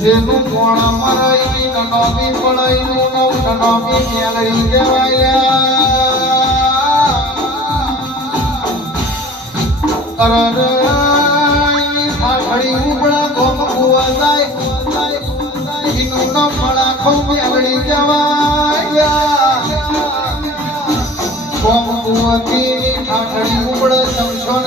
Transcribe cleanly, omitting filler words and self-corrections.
જેનું કોણ મરાઈ નનોમી પડાઈનું નનોમી મેલડી કહેવાય અરરની થાળી ઉપડા ગોમ કુવા જાય ઈનું ન ફળાખો મેલડી કહેવાય ગોમ કુવાથી થાળી ઉપડા જમશોન